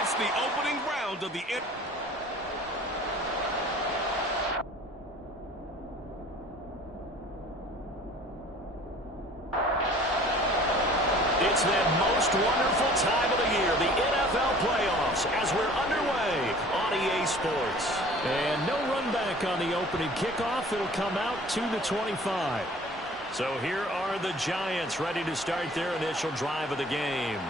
It's the opening round of the It's the most wonderful time of the year, the NFL playoffs, as we're underway on EA Sports. And no run back on the opening kickoff. It'll come out to the 25. So here are the Giants ready to start their initial drive of the game.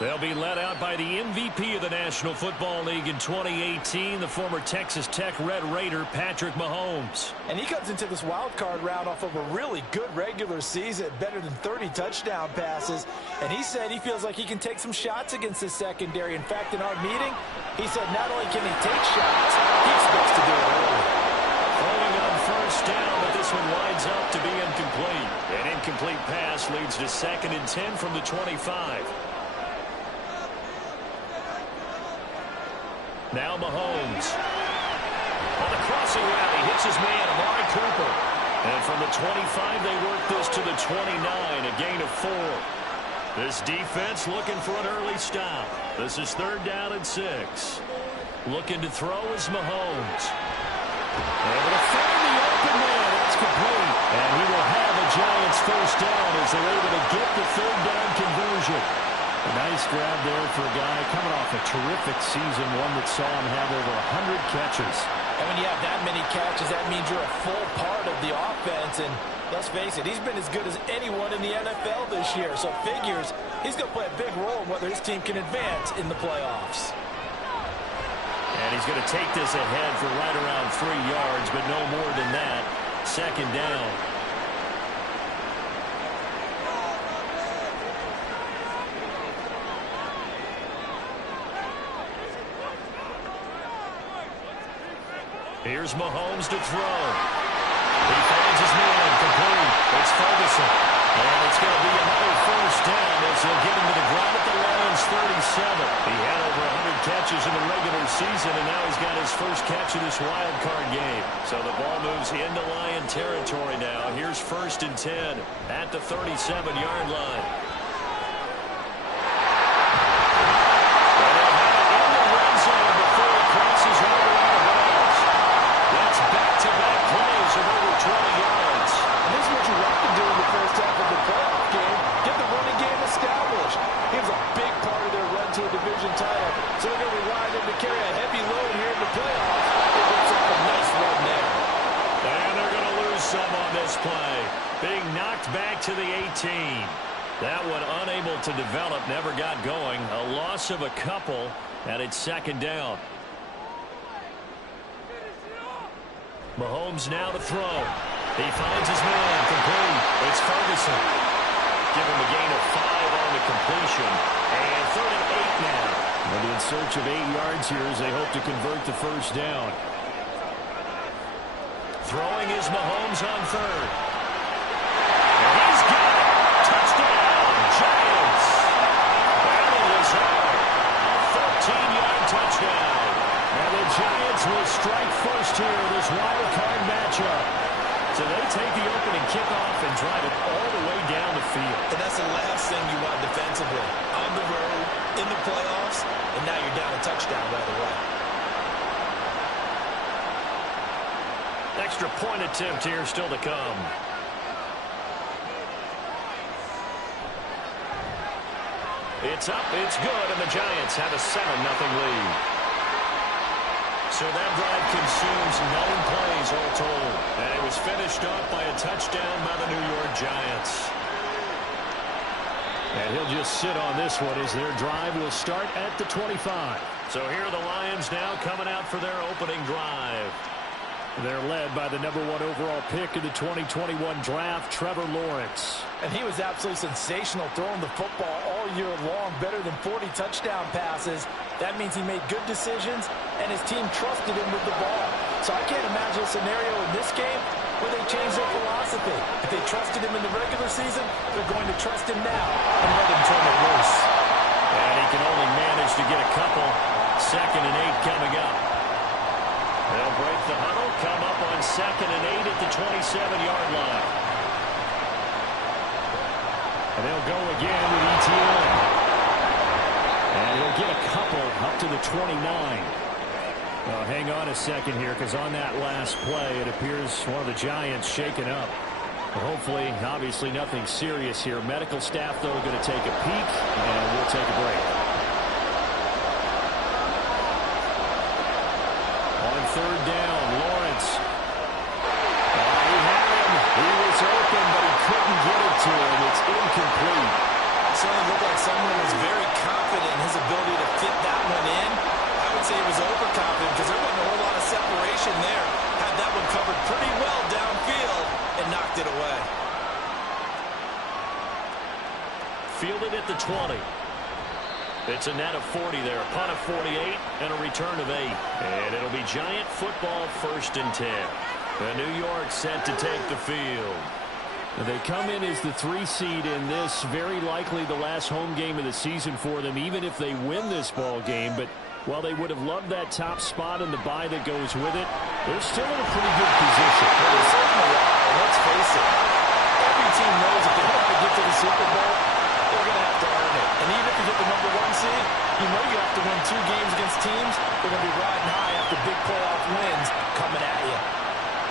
They'll be led out by the MVP of the National Football League in 2018, the former Texas Tech Red Raider, Patrick Mahomes. And he comes into this wild card round off of a really good regular season, better than 30 touchdown passes. And he said he feels like he can take some shots against this secondary. In fact, in our meeting, he said not only can he take shots, he expects to do it early. Throwing on first down, but this one winds up to be incomplete. An incomplete pass leads to 2nd and 10 from the 25. Now Mahomes. On the crossing route, he hits his man, Amari Cooper. And from the 25, they work this to the 29, a gain of 4. This defense looking for an early stop. This is 3rd down and 6. Looking to throw is Mahomes. Able to find the open man. That's complete. And he will have a Giants first down as they're able to get the 3rd down conversion. A nice grab there for a guy coming off a terrific season, one that saw him have over 100 catches. And when you have that many catches, that means you're a full part of the offense. And let's face it, he's been as good as anyone in the NFL this year. So figures he's going to play a big role in whether his team can advance in the playoffs. And he's going to take this ahead for right around 3 yards, but no more than that. 2nd down. Here's Mahomes to throw. He finds his man, complete. It's Ferguson. And it's going to be another first down as he'll get him to the ground at the Lions 37. He had over 100 catches in the regular season, and now he's got his first catch of this wild card game. So the ball moves into Lion territory now. Here's 1st and 10 at the 37-yard line. Back-to-back plays of over 20 yards. And this is what you want to do in the first half of the playoff game. Get the running game established. He was a big part of their run to a division title. So they're going to rely on him to carry a heavy load here in the playoffs. It looks like a nice run there. And they're going to lose some on this play. Being knocked back to the 18. That one unable to develop, never got going. A loss of a couple, and it's 2nd down. Mahomes now to throw. He finds his man, complete. It's Ferguson. Give him a gain of 5 on the completion. And 3rd and 8 now. They'll be in search of 8 yards here as they hope to convert the first down. Throwing is Mahomes on 3rd. And he's got it. Touchdown, Giants. Well, it was hard. A 14-yard touchdown. And the Giants will strike first here in this wild card matchup. So they take the opening kickoff and drive it all the way down the field. And that's the last thing you want defensively. On the road, in the playoffs, and now you're down a touchdown right away. Extra point attempt here still to come. It's up, it's good, and the Giants have a 7-0 lead. So that drive consumes 9 plays all told. And it was finished off by a touchdown by the New York Giants. And he'll just sit on this one as their drive will start at the 25. So here are the Lions now coming out for their opening drive. They're led by the #1 overall pick in the 2021 draft, Trevor Lawrence. And he was absolutely sensational throwing the football all year long, better than 40 touchdown passes. That means he made good decisions, and his team trusted him with the ball. So I can't imagine a scenario in this game where they change their philosophy. If they trusted him in the regular season, they're going to trust him now and let him turn it loose. And he can only manage to get a couple. 2nd and 8 coming up. They'll break the huddle, come up on 2nd and 8 at the 27-yard line. And they'll go again with ETN. And he'll they'll get a couple up to the 29. Hang on a second here, because on that last play, it appears one of the Giants shaken up. But hopefully, obviously, nothing serious here. Medical staff, though, are going to take a peek, and we'll take a break. On third down, Lawrence. He had him. He was open, but he couldn't get it to him. It's incomplete. It certainly looked like someone was very confident in his ability to fit that one in. I would say he was overconfident because there wasn't a whole lot of separation there. Had that one covered pretty well downfield and knocked it away. Fielded at the 20. It's a net of 40 there. A punt of 48 and a return of 8. And it'll be Giant football 1st and 10. And New York set to take the field. They come in as the 3 seed in this, very likely the last home game of the season for them, even if they win this ball game. But while they would have loved that top spot and the bye that goes with it, they're still in a pretty good position. Well, they certainly are. And let's face it, every team knows if they want to get to the Super Bowl, they're going to have to earn it. And even if you get the number 1 seed, you know you have to win 2 games against teams. They're going to be riding high after big playoff wins coming at you.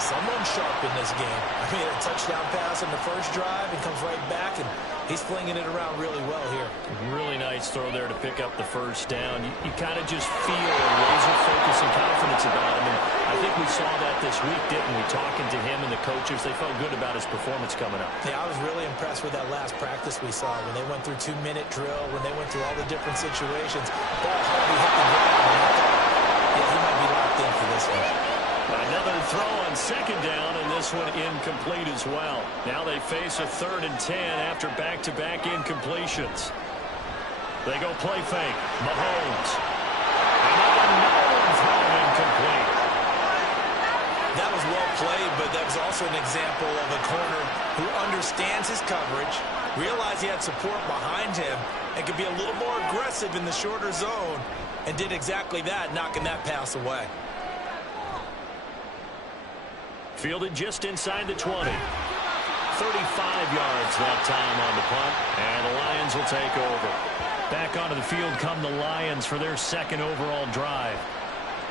Someone sharp in this game. I mean, a touchdown pass on the first drive and comes right back, and he's flinging it around really well here. Really nice throw there to pick up the first down. You kind of just feel a laser focus and confidence about him. And I think we saw that this week, didn't we? Talking to him and the coaches, they felt good about his performance coming up. Yeah, I was really impressed with that last practice we saw when they went through 2-minute drill, when they went through all the different situations. Ball hardly hit the ground. And I thought, yeah, he might be locked in for this one. Another throw on 2nd down, and this one incomplete as well. Now they face a 3rd and 10 after back-to-back incompletions. They go play fake. Mahomes. Another throw incomplete. That was well played, but that was also an example of a corner who understands his coverage, realized he had support behind him, and could be a little more aggressive in the shorter zone, and did exactly that, knocking that pass away. Fielded just inside the 20. 35 yards that time on the punt, and the Lions will take over. Back onto the field come the Lions for their 2nd overall drive.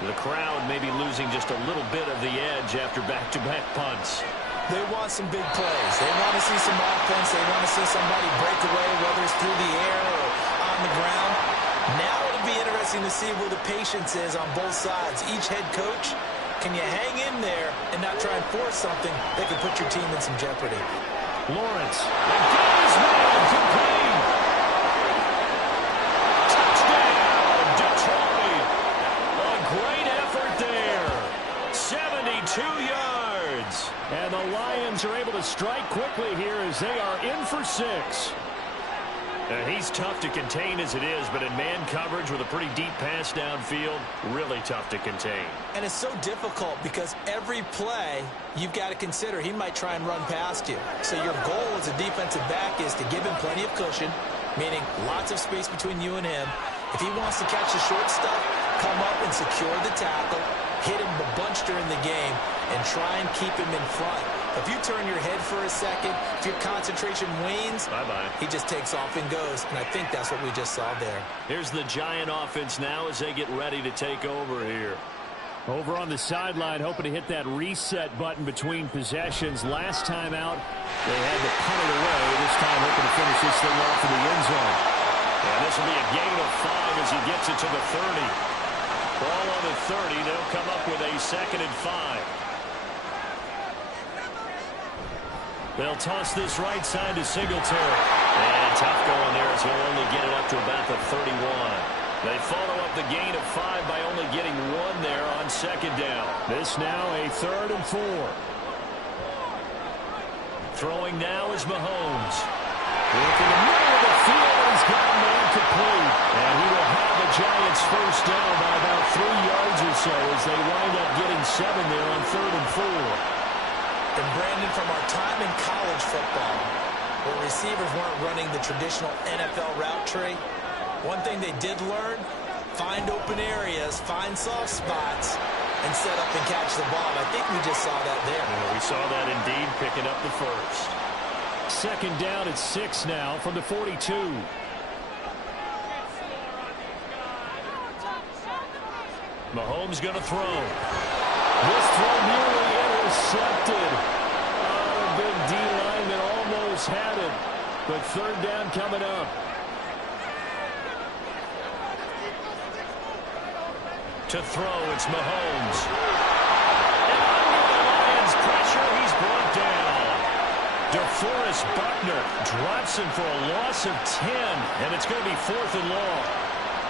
The crowd may be losing just a little bit of the edge after back-to-back punts. They want some big plays. They want to see some offense. They want to see somebody break away, whether it's through the air or on the ground. Now it'll be interesting to see where the patience is on both sides. Each head coach, can you hang in there and not try and force something that could put your team in some jeopardy? Lawrence. The goes man complete. Touchdown, Detroit. A great effort there. 72 yards. And the Lions are able to strike quickly here as they are in for 6. He's tough to contain as it is, but in man coverage with a pretty deep pass downfield, really tough to contain. And it's so difficult because every play you've got to consider he might try and run past you. So your goal as a defensive back is to give him plenty of cushion, meaning lots of space between you and him. If he wants to catch the short stuff, come up and secure the tackle, hit him a bunch during the game, and try and keep him in front. If you turn your head for a second, if your concentration wanes, bye-bye. He just takes off and goes, and I think that's what we just saw there. Here's the Giant offense now as they get ready to take over here. Over on the sideline, hoping to hit that reset button between possessions. Last time out, they had to punt it away. This time hoping to finish this thing off in the end zone. And this will be a gain of 5 as he gets it to the 30. Ball on the 30. They'll come up with a 2nd and 5. They'll toss this right side to Singletary. And tough going there as he'll only get it up to about the 31. They follow up the gain of 5 by only getting 1 there on 2nd down. This now a 3rd and 4. Throwing now is Mahomes. Looking in the middle of the field, and he's got a man complete. And he will have the Giants first down by about 3 yards or so as they wind up getting 7 there on 3rd and 4. And Brandon, from our time in college football, where receivers weren't running the traditional NFL route tree, one thing they did learn, find open areas, find soft spots, and set up and catch the ball. I think we just saw that there. Yeah, we saw that indeed, picking up the first. 2nd down at 6 now from the 42. Mahomes going to throw. This throw nearly intercepted. Oh, the big D lineman almost had it. But third down coming up. To throw, it's Mahomes. And under the Lions' pressure, he's brought down. DeForest Buckner drops him for a loss of 10, and it's going to be 4th and long.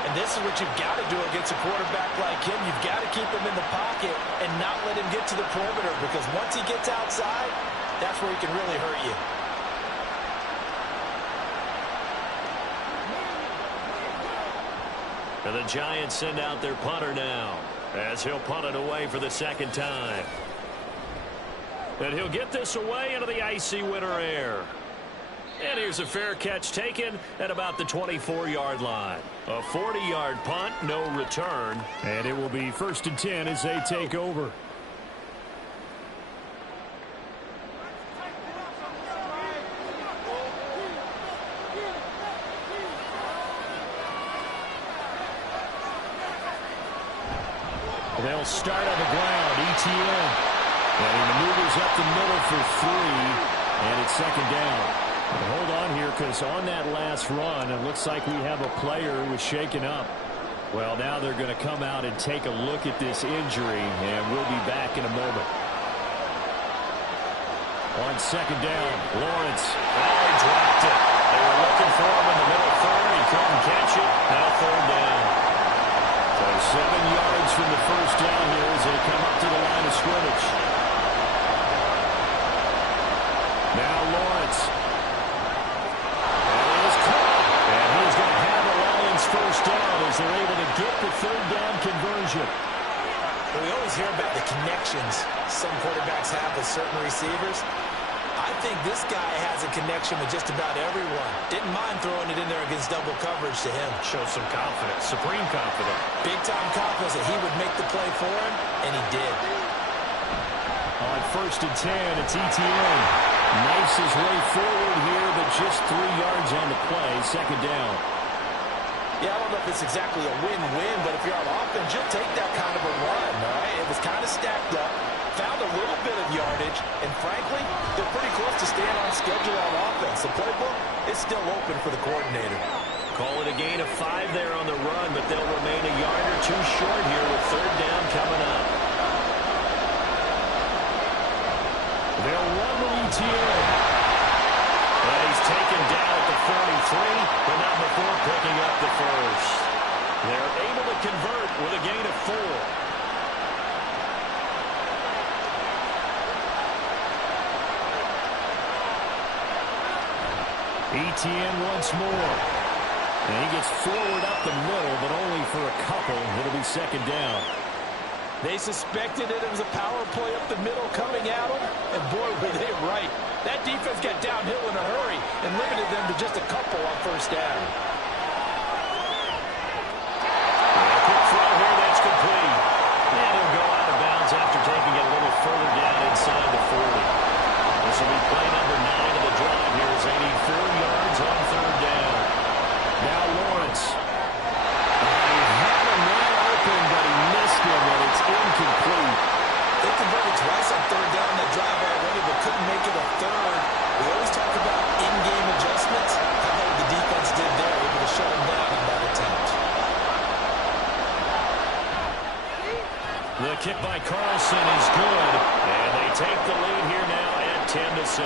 And this is what you've got to do against a quarterback like him. You've got to keep him in the pocket and not let him get to the perimeter, because once he gets outside, that's where he can really hurt you. And the Giants send out their punter now, as he'll punt it away for the second time. And he'll get this away into the icy winter air. And here's a fair catch taken at about the 24-yard line. A 40-yard punt, no return. And it will be 1st and 10 as they take over. They'll start on the ground. ETN. And he maneuvers up the middle for 3. And it's 2nd down. And hold on here, because on that last run, it looks like we have a player who was shaken up. Well, now they're going to come out and take a look at this injury, and we'll be back in a moment. On 2nd down, Lawrence. Oh, he dropped it. They were looking for him in the middle third. He couldn't catch it. Now 3rd down. So 7 yards from the 1st down here as they come up to the line of scrimmage. Now Lawrence. And it is caught. And he's going to have the Lions 1st down as they're able to get the 3rd down conversion. We always hear about the connections some quarterbacks have with certain receivers. I think this guy has a connection with just about everyone. Didn't mind throwing it in there against double coverage to him. Shows some confidence, supreme confidence. Big-time confidence that he would make the play for him, and he did. On 1st and 10, it's ETN. Knifes his way forward here, but just 3 yards on the play. 2nd down. Yeah, I don't know if it's exactly a win-win, but if you're on offense, you'll take that kind of a run, all right? It was kind of stacked up, found a little bit of yardage, and frankly, they're pretty close to staying on schedule on offense. The playbook is still open for the coordinator. Call it a gain of 5 there on the run, but they'll remain a yard or 2 short here with 3rd down coming up. They'll run with ETN. And he's taken down at the 43, but not before picking up the 1st. They're able to convert with a gain of 4. ETN once more. And he gets forward up the middle, but only for a couple. It'll be 2nd down. They suspected it was a power play up the middle coming at them, and boy, were they right. That defense got downhill in a hurry and limited them to just a couple on 1st down. A quick throw here, that's complete. And he'll go out of bounds after taking it a little further down inside the 40. This will be play number 9 of the drive here as they need 4 yards on 3rd down. Now Lawrence. He had him wide open, but he missed him, and it's incomplete. They converted twice on 3rd down that drive already, but couldn't make it a 3rd. We always talk about in-game adjustments. How about what the defense did there, able to shut them down on that attempt. The kick by Carlson is good, and they take the lead here now at 10-7.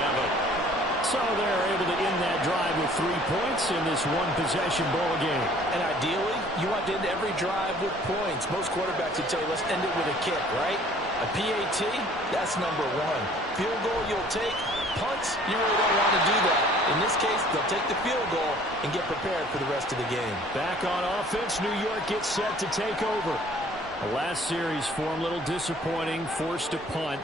So they're able to end that drive with 3 points in this one-possession ball game. And ideally, you want to end every drive with points. Most quarterbacks would tell you, let's end it with a kick, right? A PAT, that's number 1. Field goal you'll take. Punts, you really don't want to do that. In this case, they'll take the field goal and get prepared for the rest of the game. Back on offense, New York gets set to take over. The last series for them, a little disappointing, forced to punt.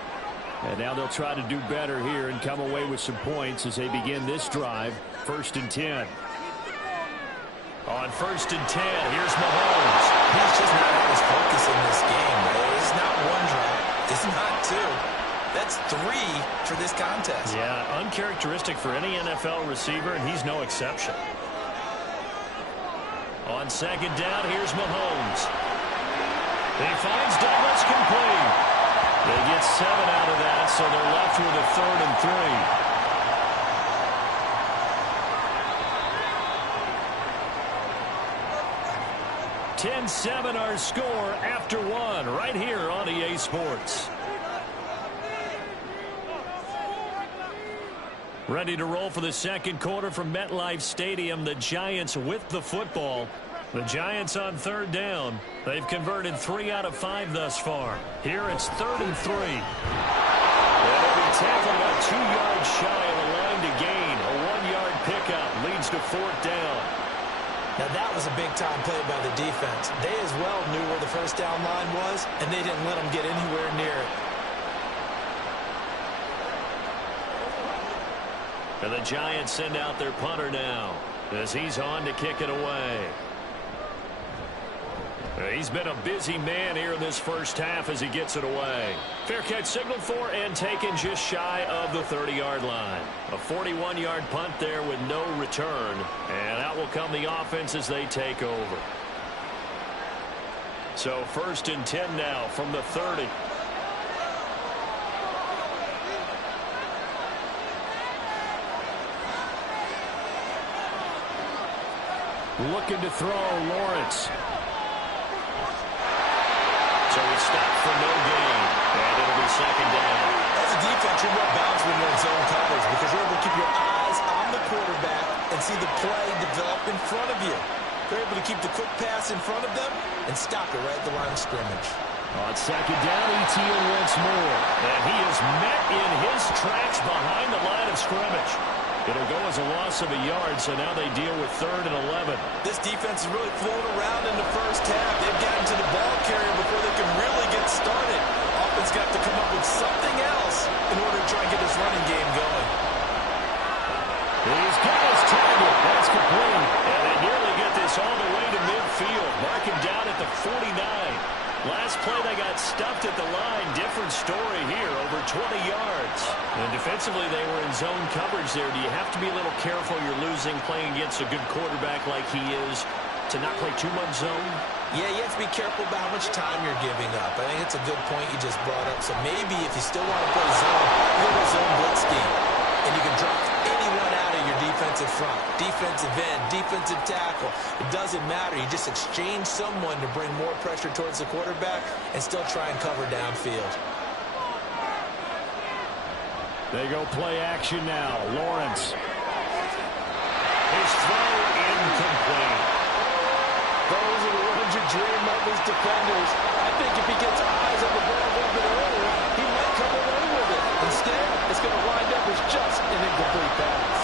And now they'll try to do better here and come away with some points as they begin this drive. 1st and 10. On 1st and 10, here's Mahomes. He's just not had his focus in this game. It's not 1 drive. It's not 2. That's 3 for this contest. Yeah, uncharacteristic for any NFL receiver, and he's no exception. On 2nd down, here's Mahomes. He finds Douglas complete. They get 7 out of that, so they're left with a 3rd and 3. 10-7 our score after 1 right here on EA Sports. Ready to roll for the second quarter from MetLife Stadium. The Giants with the football. The Giants on 3rd down. They've converted 3 out of 5 thus far. Here it's 3rd and 3. And every tackle about 2 yards shy of the line to gain. A 1-yard pickup leads to 4th down. Now that was a big-time play by the defense. They as well knew where the first down line was, and they didn't let them get anywhere near it. And the Giants send out their punter now as he's on to kick it away. He's been a busy man here in this first half as he gets it away. Fair catch signaled for and taken just shy of the 30-yard line. A 41-yard punt there with no return. And out will come the offense as they take over. So 1st and 10 now from the 30. Looking to throw, Lawrence. So he's stopped for no gain, and it'll be 2nd down. As a defense, you're more balanced when you're in zone coverage because you're able to keep your eyes on the quarterback and see the play develop in front of you. They're able to keep the quick pass in front of them and stop it right at the line of scrimmage. On 2nd down, Etienne once more. And he is met in his tracks behind the line of scrimmage. It'll go as a loss of a yard, so now they deal with 3rd and 11. This defense is really flown around in the first half. They've gotten to the ball carrier before they can really get started. Offense got to come up with something else in order to try and get this running game going. He's got his target. That's complete. And they nearly get this all the way to midfield. Mark him down at the 49. Last play they got stuffed at the line. Different story here, over 20 yards. And defensively they were in zone coverage there. Do you have to be a little careful you're losing playing against a good quarterback like he is to not play too much zone? Yeah, you have to be careful about how much time you're giving up. I think it's a good point you just brought up. So maybe if you still want to play zone, you go zone blitz scheme. And you can drop anyone out of your defensive front. Defensive end, defensive tackle. It doesn't matter. You just exchange someone to bring more pressure towards the quarterback and still try and cover downfield. They go play action now. Lawrence. His throw incomplete. Those are the ones you dream of as defenders. I think if he gets eyes on the ball a little bit earlier, he might come away with it. Instead, it's going to wind up as just an incomplete pass.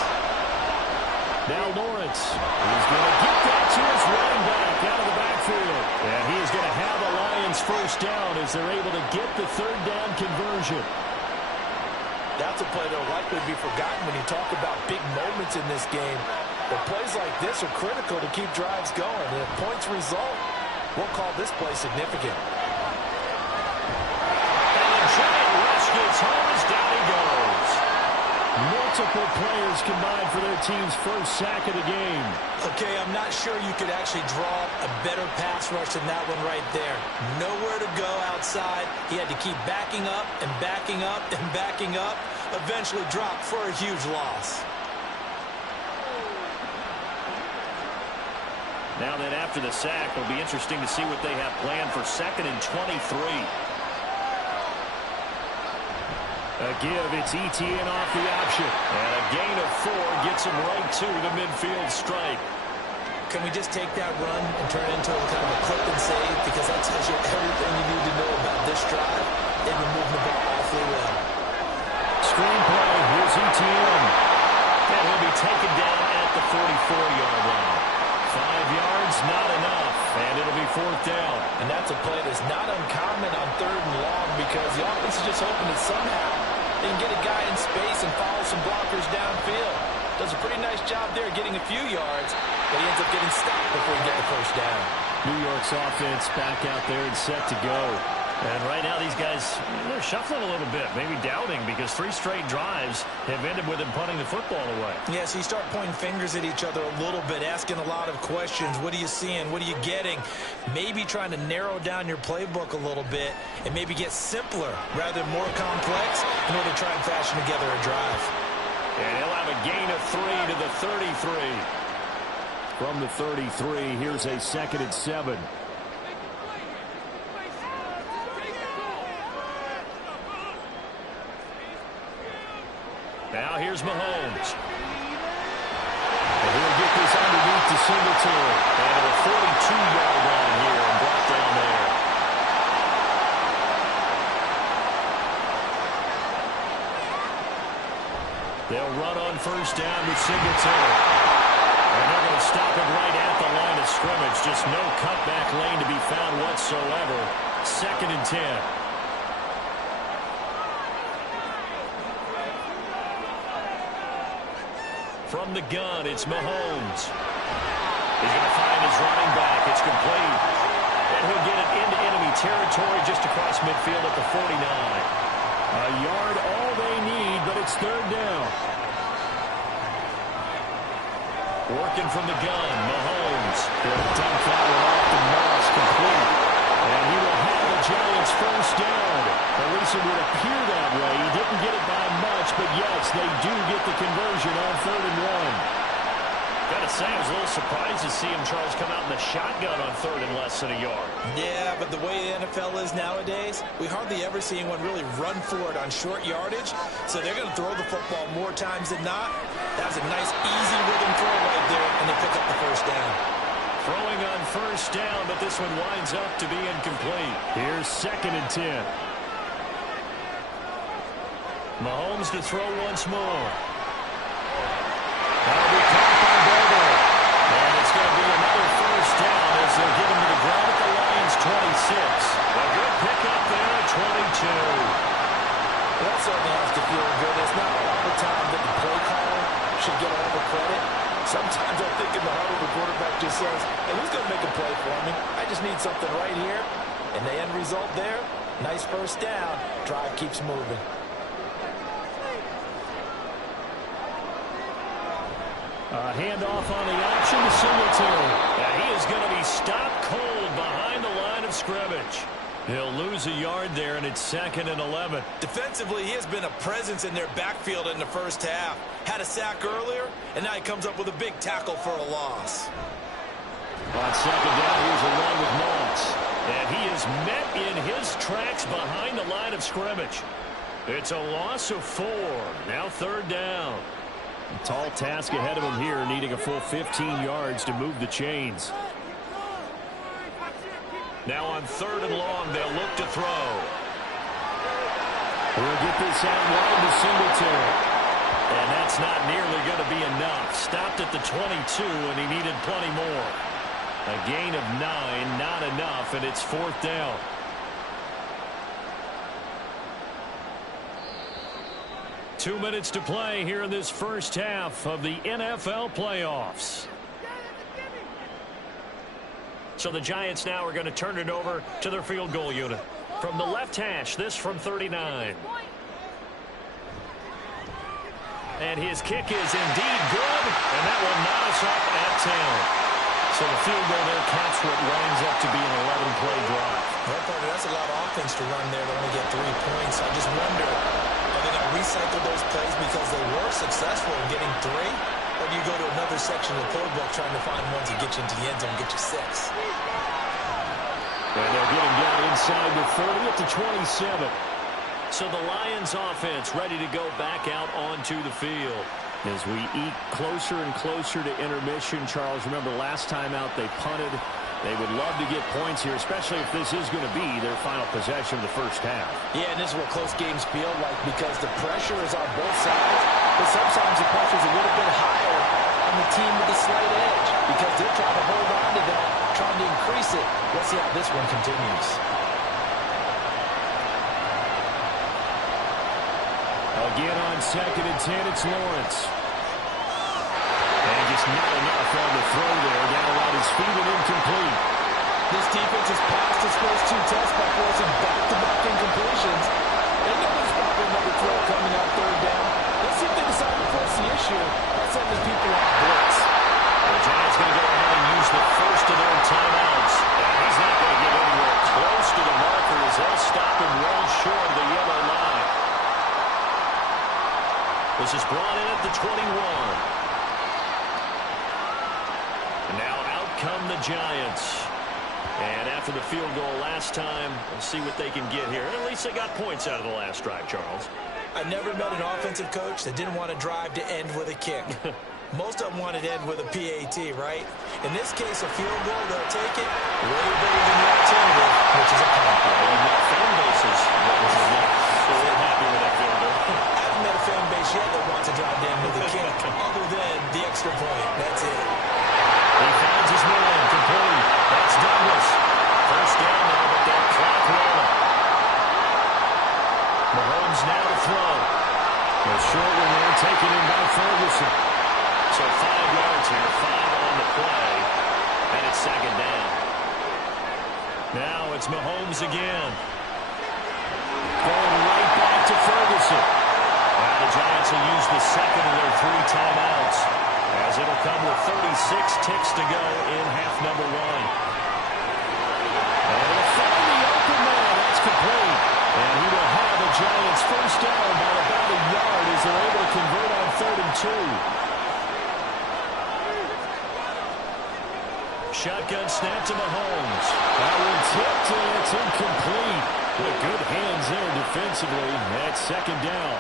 Now Lawrence. He's going to get that to his running back out of the backfield. And he is going to have the Lions first down as they're able to get the 3rd down conversion. That's a play that will likely be forgotten when you talk about big moments in this game. But plays like this are critical to keep drives going. And if points result, we'll call this play significant. And the giant rush gets home as down he goes. Multiple players combined for their team's first sack of the game. Okay, I'm not sure you could actually draw a better pass rush than that one right there. Nowhere to go outside. He had to keep backing up and backing up and backing up. Eventually dropped for a huge loss. Now then, after the sack, it'll be interesting to see what they have planned for 2nd and 23. A give, it's Etienne off the option. And a gain of 4 gets him right to the midfield strike. Can we just take that run and turn it into a kind of a clip and save? Because that tells you everything you need to know about this drive. They've been moving the ball awfully well. Screenplay, here's Etienne. And he'll be taken down at the 44-yard line. 5 yards, not enough, and it'll be 4th down. And that's a play that's not uncommon on 3rd and long because the offense is just hoping that somehow they can get a guy in space and follow some blockers downfield. Does a pretty nice job there getting a few yards, but he ends up getting stopped before he gets the first down. New York's offense back out there and set to go. And right now these guys, they're shuffling a little bit, maybe doubting, because 3 straight drives have ended with them punting the football away. Yeah, so you start pointing fingers at each other a little bit, asking a lot of questions. What are you seeing? What are you getting? Maybe trying to narrow down your playbook a little bit and maybe get simpler rather than more complex in order to try and fashion together a drive. And he'll have a gain of 3 to the 33. From the 33, here's a 2nd and 7. Now here's Mahomes. And he'll get this underneath to Singletary. And at a 42-yard line here and brought down there. They'll run on 1st down with Singletary. And they're going to stop it right at the line of scrimmage. Just no cutback lane to be found whatsoever. 2nd and 10. From the gun, it's Mahomes. He's going to find his running back. It's complete. And he'll get it into enemy territory just across midfield at the 49. A yard all they need, but it's 3rd down. Working from the gun, Mahomes. He'll dump that one off to Moss, complete. And he will have the Giants 1st down. At least it would appear that way. He didn't get it by much, but yes, they do get the conversion on 3rd and 1. Gotta say, I was a little surprised to see him, Charles, come out in the shotgun on 3rd and less than a yard. Yeah, but the way the NFL is nowadays, we hardly ever see anyone really run for it on short yardage. So they're going to throw the football more times than not. That was a nice, easy rhythm throw right there, and they pick up the 1st down. Throwing on 1st down, but this one winds up to be incomplete. Here's 2nd and 10. Mahomes to throw once more. That'll be caught by Bobo. And it's going to be another 1st down as they'll get him to the ground at the Lions 26. A good pickup there at 22. That certainly has to feel good. It's not all the time that the play caller should get all the credit. Sometimes I think in the huddle, the quarterback just says, hey, who's going to make a play for me? I just need something right here. And the end result there, nice 1st down. Drive keeps moving. A handoff on the option to Singletary. Yeah, he is going to be stopped cold behind the line of scrimmage. He'll lose a yard there, and it's 2nd and 11. Defensively, he has been a presence in their backfield in the 1st half. Had a sack earlier, and now he comes up with a big tackle for a loss. On 2nd down, here's a run with Moss. And he is met in his tracks behind the line of scrimmage. It's a loss of 4. Now 3rd down. A tall task ahead of him here, needing a full 15 yards to move the chains. Now on 3rd and long, they'll look to throw. We'll get this out wide to Singletary. And that's not nearly going to be enough. Stopped at the 22, and he needed plenty more. A gain of 9, not enough, and it's 4th down. Two minutes to play here in this 1st half of the NFL playoffs. So the Giants now are going to turn it over to their field goal unit. From the left hash, this from 39. And his kick is indeed good, and that will knot us up at 10. So the field goal there counts what winds up to be an 11-play drive. Well, partner, that's a lot of offense to run there to only get 3 points. I just wonder, are they going to recycle those plays because they were successful in getting 3? Or do you go to another section of the playbook trying to find ones that get you into the end zone and get you 6? And they'll get him down inside the 30 at the 27. So the Lions offense ready to go back out onto the field. As we eat closer and closer to intermission, Charles, remember last time out they punted. They would love to get points here, especially if this is going to be their final possession of the 1st half. Yeah, and this is what close games feel like because the pressure is on both sides, but sometimes the pressure is a little bit higher on the team with the slight edge because they're trying to hold on to that, trying to increase it. Let's see how this one continues. Again on 2nd and 10, it's Lawrence. And just not enough on the throw there. Down around his feet and incomplete. This defense has passed its first 2 tests by forcing back-to-back This is brought in at the 21. And now out come the Giants. And after the field goal last time, we'll see what they can get here. At least they got points out of the last drive, Charles. I never met an offensive coach that didn't want to drive to end with a kick. Most of them wanted to end with a PAT, right? In this case, a field goal, they'll take it way better than the alternative, which is a punt. Fan bases that was not happy with that field goal. I haven't met a fan base yet that wants to drive to end with a kick, other than the extra point. That's it. He finds his man, complete. That's Douglas. First down now, but that clock rolling. Mahomes now to throw. A short one there, taken in by Ferguson. So 5 yards here, 5 on the play, and it's second down. Now it's Mahomes again. Going right back to Ferguson. Now the Giants will use the second of their 3 timeouts, as it'll come with 36 ticks to go in half number 1. And they'll find the open man. That's complete. And he will have the Giants first down by about a yard as they're able to convert on 3rd and 2. Shotgun snap to Mahomes. That one tipped and it's incomplete. But good hands there defensively. That's second down.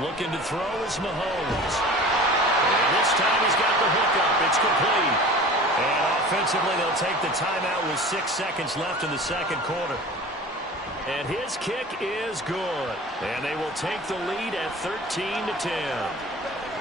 Looking to throw is Mahomes. And this time he's got the hookup. It's complete. And offensively, they'll take the timeout with 6 seconds left in the second quarter. And his kick is good. And they will take the lead at 13-10.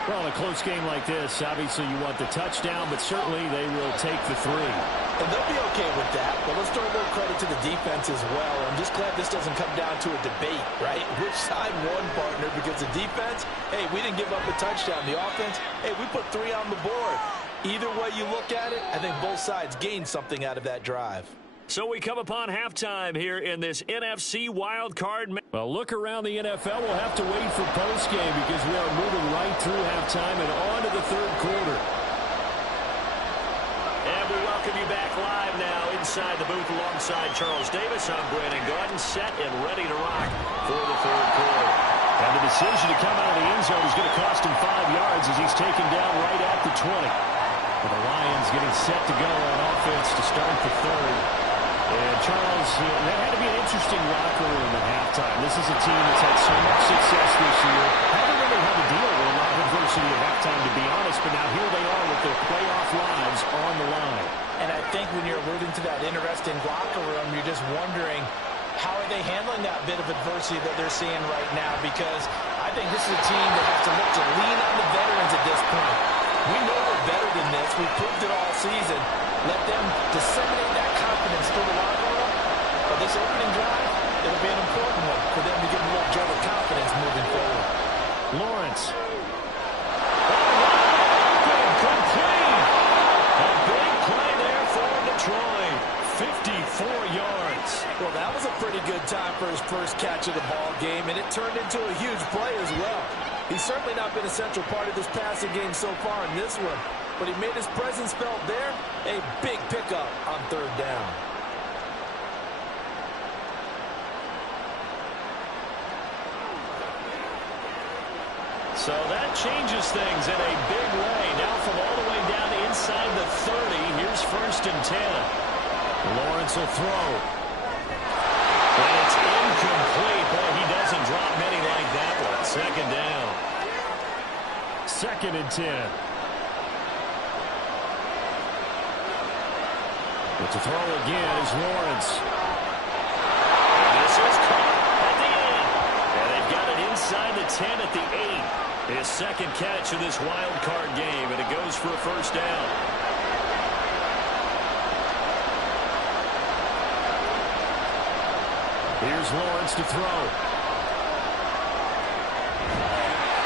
Well, in a close game like this, obviously you want the touchdown, but certainly they will take the 3. And they'll be okay with that, but let's throw a little credit to the defense as well. I'm just glad this doesn't come down to a debate, right? Which side won, partner? Because the defense, hey, we didn't give up a touchdown. The offense, hey, we put 3 on the board. Either way you look at it, I think both sides gained something out of that drive. So we come upon halftime here in this NFC wild card. Well, look around the NFL. We'll have to wait for postgame because we are moving right through halftime and on to the 3rd quarter. And we welcome you back live now inside the booth alongside Charles Davis. I'm Brandon Gaudin, set and ready to rock for the 3rd quarter. And the decision to come out of the end zone is going to cost him 5 yards as he's taken down right at the 20. And the Lions getting set to go on offense to start the 3rd. And Charles, that had to be an interesting locker room at halftime. This is a team that's had so much success this year. Haven't really had to deal with a lot of adversity at halftime, to be honest, but now here they are with their playoff lives on the line. And I think when you're alluding to that interesting locker room, you're just wondering, how are they handling that bit of adversity that they're seeing right now? Because I think this is a team that has to look to lean on the veterans at this point. We know we're better than this. We've proved it all season. Let them disseminate that confidence through the locker room. But this opening drive, it'll be an important one for them to get a little jolt of confidence moving forward. Lawrence. Complete. A big play there for Detroit. 54 yards. Well, that was a pretty good time for his first catch of the ball game, and it turned into a huge play as well. He's certainly not been a central part of this passing game so far in this one, but he made his presence felt there. A big pickup on 3rd down. So that changes things in a big way. Now from all the way down inside the 30, here's 1st and 10. Lawrence will throw. And it's incomplete. Boy, he doesn't drop many like that one. 2nd down. 2nd and 10. But to throw again is Lawrence. This is caught at the end. And they've got it inside the 10 at the 8. His 2nd catch of this wild card game, and it goes for a 1st down. Here's Lawrence to throw.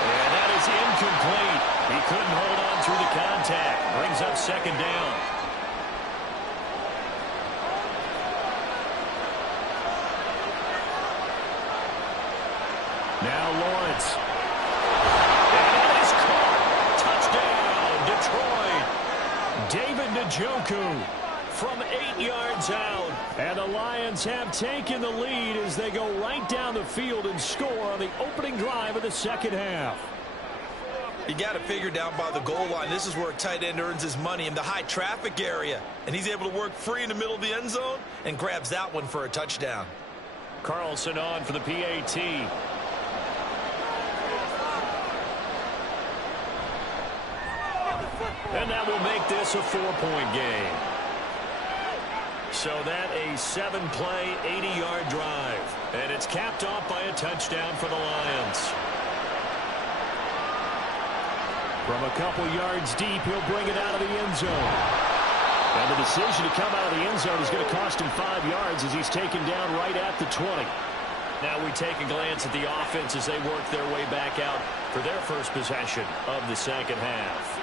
And that is incomplete. He couldn't hold on through the contact. Brings up 2nd down. Now Lawrence. And it is caught. Touchdown, Detroit. David Njoku. from 8 yards out. And the Lions have taken the lead as they go right down the field and score on the opening drive of the second half. You got to figure down by the goal line. This is where a tight end earns his money in the high traffic area. And he's able to work free in the middle of the end zone and grabs that one for a touchdown. Carlson on for the PAT. And that will make this a 4-point game. So that a 7-play, 80-yard drive. And it's capped off by a touchdown for the Lions. From a couple yards deep, he'll bring it out of the end zone. And the decision to come out of the end zone is going to cost him 5 yards as he's taken down right at the 20. Now we take a glance at the offense as they work their way back out for their first possession of the second half.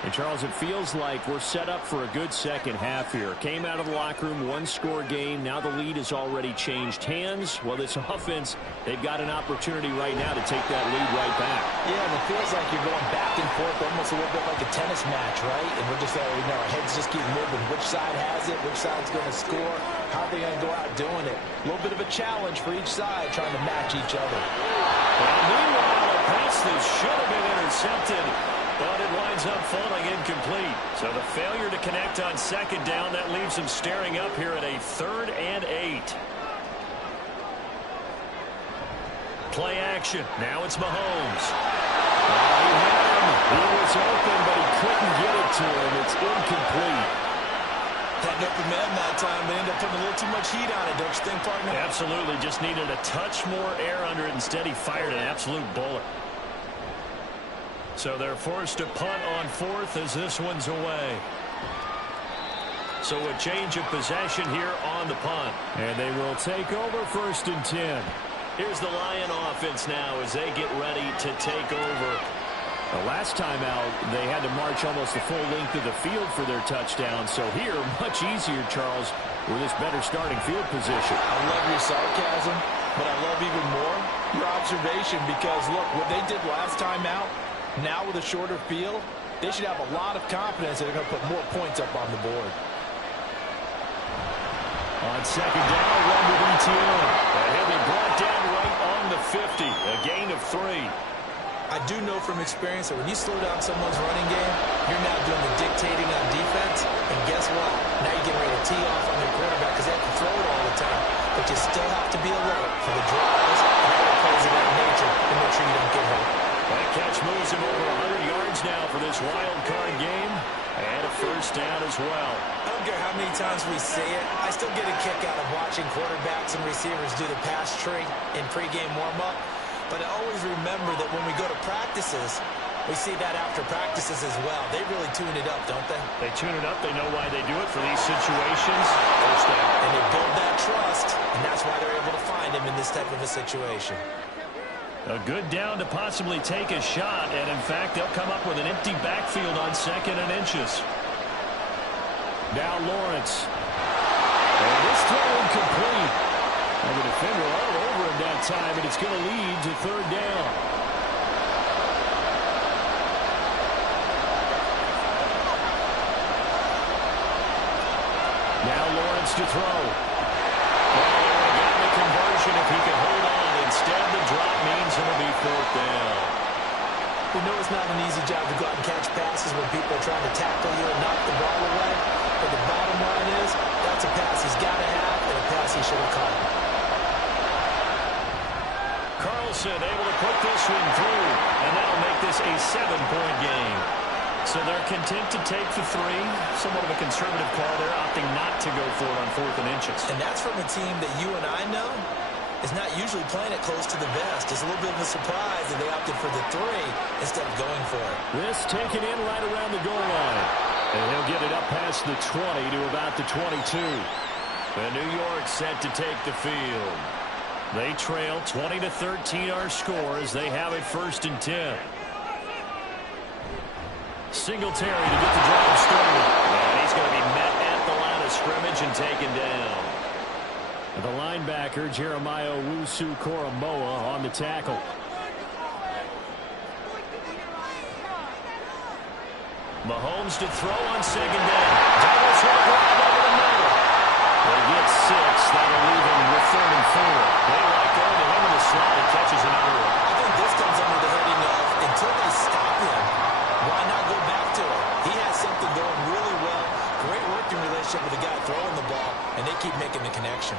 And Charles, it feels like we're set up for a good second half here. Came out of the locker room, one-score game. Now the lead has already changed hands. Well, this offense, they've got an opportunity right now to take that lead right back. Yeah, and it feels like you're going back and forth almost a little bit like a tennis match, right? And we're just, our heads just keep moving. Which side has it? Which side's going to score? How are they going to go out doing it? A little bit of a challenge for each side trying to match each other. Well, meanwhile, a pass that should have been intercepted, but it winds up falling incomplete. So the failure to connect on second down, that leaves him staring up here at a 3rd and 8. Play action. Now it's Mahomes. He had him. He was open, but he couldn't get it to him. It's incomplete. Had an open man that time. They ended up putting a little too much heat on it, don't you think, partner? Absolutely. Just needed a touch more air under it. Instead, he fired an absolute bullet. So they're forced to punt on 4th as this one's away. So a change of possession here on the punt. And they will take over 1st and 10. Here's the Lion offense now as they get ready to take over. The last time out, they had to march almost the full length of the field for their touchdown. So here, much easier, Charles, with this better starting field position. I love your sarcasm, but I love even more your observation because, look, what they did last time out, now with a shorter field, they should have a lot of confidence that they're going to put more points up on the board. On second down, run with ETN. And he'll be brought down right on the 50, a gain of 3. I do know from experience that when you slow down someone's running game, you're now doing the dictating on defense. And guess what? Now you're getting ready to tee off on their quarterback because they have to throw it all the time. But you still have to be alert for the drives and other plays of that nature and make sure you don't get hurt. That catch moves him over 100 yards now for this wild card game. And a 1st down as well. I don't care how many times we say it. I still get a kick out of watching quarterbacks and receivers do the pass tree in pregame warm-up. But I always remember that when we go to practices, we see that after practices as well. They really tune it up, don't they? They tune it up. They know why they do it for these situations. 1st down. And they build that trust, and that's why they're able to find him in this type of a situation. A good down to possibly take a shot, and in fact, they'll come up with an empty backfield on 2nd and inches. Now Lawrence. And this throw incomplete. And the defender all over him that time, and it's going to lead to 3rd down. Now Lawrence to throw. Well, they got the conversion if he can hold on. Instead, the drop means it'll be 4th down. We know it's not an easy job to go out and catch passes when people are trying to tackle you and knock the ball away. But the bottom line is, that's a pass he's got to have and a pass he should have caught. Carlson able to put this one through, and that'll make this a 7-point game. So they're content to take the 3. Somewhat of a conservative call there, opting not to go for it on 4th and inches. And that's from a team that you and I know is not usually playing it close to the vest. It's a little bit of a surprise that they opted for the 3 instead of going for it. This taken in right around the goal line. And he'll get it up past the 20 to about the 22. And New York set to take the field. They trail 20-13 our score as they have it 1st and 10. Singletary to get the drive started. And he's going to be met at the line of scrimmage and taken down. The linebacker, Jeremiah Owusu-Koramoah, on the tackle. Mahomes to throw on 2nd down. Davis with a grab over They get 6. That'll leave him with 3rd and 4. They like going to him in the slot. He catches another one. I think this comes under the heading of, until they stop him, why not go back to it? He has something going really well. Great working relationship with the guy throwing the ball, and they keep making the connection.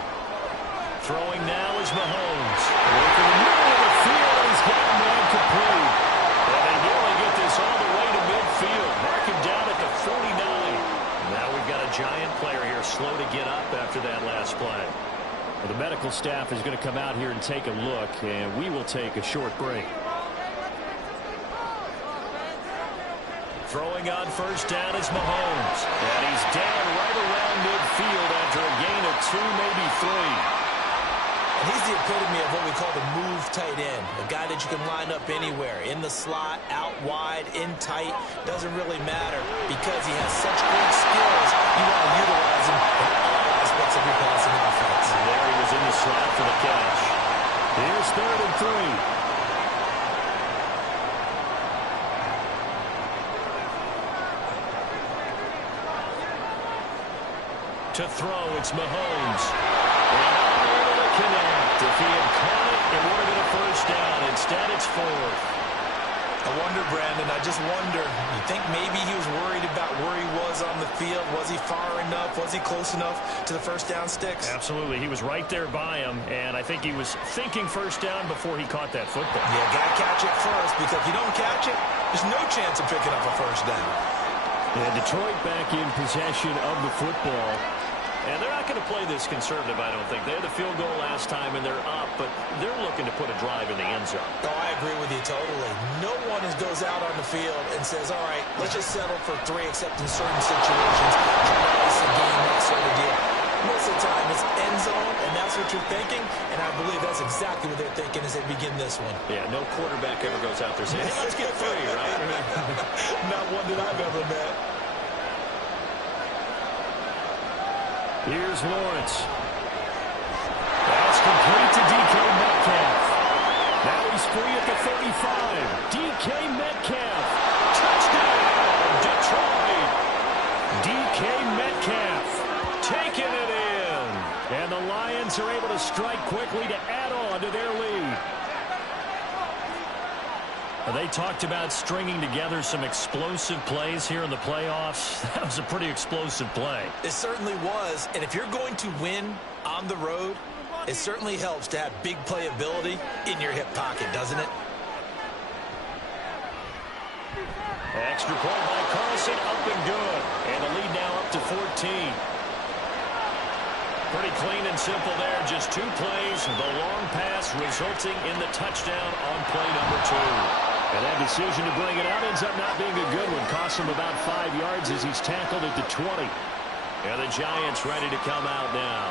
Throwing now is Mahomes. Working the middle of the field, and he's got him man complete. And they nearly get this all the way to midfield. Mark him down at the 49. Now we've got a Giant player here slow to get up after that last play. Well, the medical staff is going to come out here and take a look, and we will take a short break. Throwing on first down is Mahomes. And he's down right around midfield after a gain of 2, maybe 3. And he's the epitome of what we call the move tight end. A guy that you can line up anywhere. In the slot, out wide, in tight. Doesn't really matter because he has such great skills. You want to utilize him in all aspects of your passing offense. And there he was in the slot for the catch. Here's 3rd and 3. To throw, it's Mahomes. And unable to connect. If he had caught it, it would have been a first down. Instead, it's 4th. I wonder, Brandon, I just wonder, you think maybe he was worried about where he was on the field? Was he far enough? Was he close enough to the first down sticks? Absolutely. He was right there by him, and I think he was thinking first down before he caught that football. Yeah, got to catch it first, because if you don't catch it, there's no chance of picking up a first down. And Detroit back in possession of the football. And they're not going to play this conservative, I don't think. They had the field goal last time, and they're up, but they're looking to put a drive in the end zone. Oh, I agree with you totally. No one goes out on the field and says, all right, let's just settle for 3, except in certain situations. Try to ice a game, that sort of deal. Most of the time, it's end zone, and that's what you're thinking, and I believe that's exactly what they're thinking as they begin this one. Yeah, no quarterback ever goes out there saying, hey, let's get 3, right? Not one that I've ever met. Here's Lawrence. That's complete to DK Metcalf. Now he's free at the 35. DK Metcalf. Touchdown, Detroit. DK Metcalf taking it in. And the Lions are able to strike quickly to add on to their lead. They talked about stringing together some explosive plays here in the playoffs. That was a pretty explosive play. It certainly was. And if you're going to win on the road, it certainly helps to have big playability in your hip pocket, doesn't it? Extra point by Carlson, up and good. And the lead now up to 14. Pretty clean and simple there. Just 2 plays. The long pass resulting in the touchdown on play number 2. And that decision to bring it out ends up not being a good one. Costs him about 5 yards as he's tackled at the 20. And the Giants ready to come out now.